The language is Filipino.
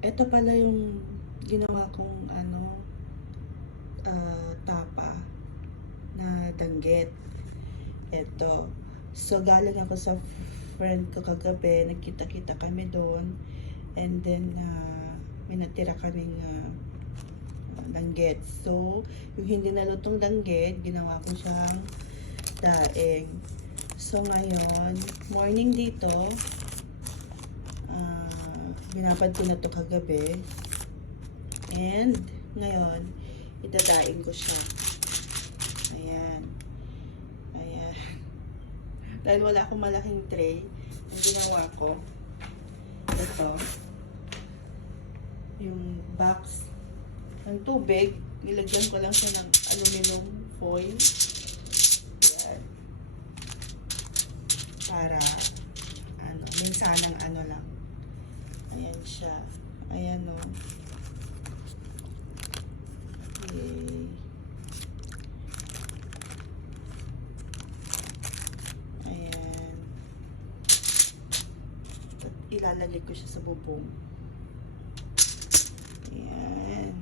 Ito pala yung ginawa kong tapa na danggit. Ito. So, galing ako sa friend ko kagabi. Nagkita-kita kami doon. And then, may natira kaming danggit. So, yung hindi nalutong danggit, ginawa ko siyang daing. So, ngayon, morning dito, binabad ko na ito kagabi. And, ngayon, idadaing ko siya. Ayan. Ayan. Dahil wala akong malaking tray, yung ginawa ko, ito, yung box ng tubig, nilagyan ko lang siya ng aluminum foil. Ayan. Para, minsanang lang. Ayan siya. Ayan o. Okay. Ayan. At ilalagay ko siya sa bubong. Ayan.